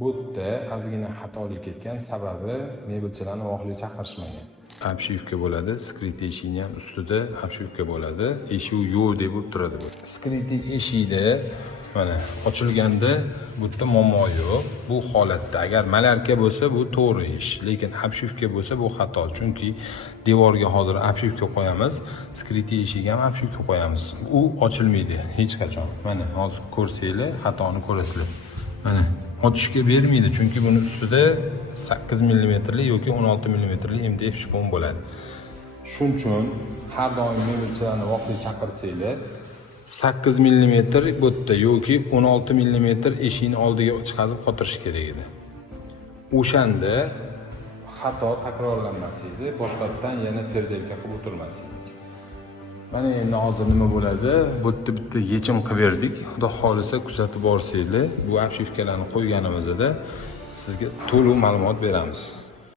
Bu yerda ozgina xatolik ketgan, sababi mebelchilarni voqea chaqirishmagan. Obshivka bo'ladi, skrytniy eshikning ham ustida obshivka bo'ladi. Eshik yo'q deb bo'lib turadi bu. Skrytniy eshikda mana ochilganda bu yerda muammo yo'q. Bu holatda agar malarka bo'lsa bu to'g'ri ish, lekin obshivka bo'lsa bu xato. Chunki devorga hozir obshivka qo'yamiz, skrytniy eshikga ham obshivka qo'yamiz. U ochilmaydi hech qachon. Mana hozir ko'rsanglar, xatoni ko'rasizlar. Mana ochishga bermaydi, chunki buni ustida 8 mm yoki 16 mm MDF shpon bo'ladi. Shuning uchun har doim mebelchilarni vaqtida chaqirsanglar 8 mm bu yerda yoki 16 mm eshikning oldiga chiqazib qotirish kerak edi. O'shanda xato takrorlanmas edi, boshqatdan yana perdelka qilib o'tirmas edik. Mana endi hozir nima bo'ladi? Bu yerda bitta yechim qilib berdik. Xudo xolisa kuzatib borsanglar, bu obshivkalarni qo'yganimizda sizga to'liq ma'lumot beramiz.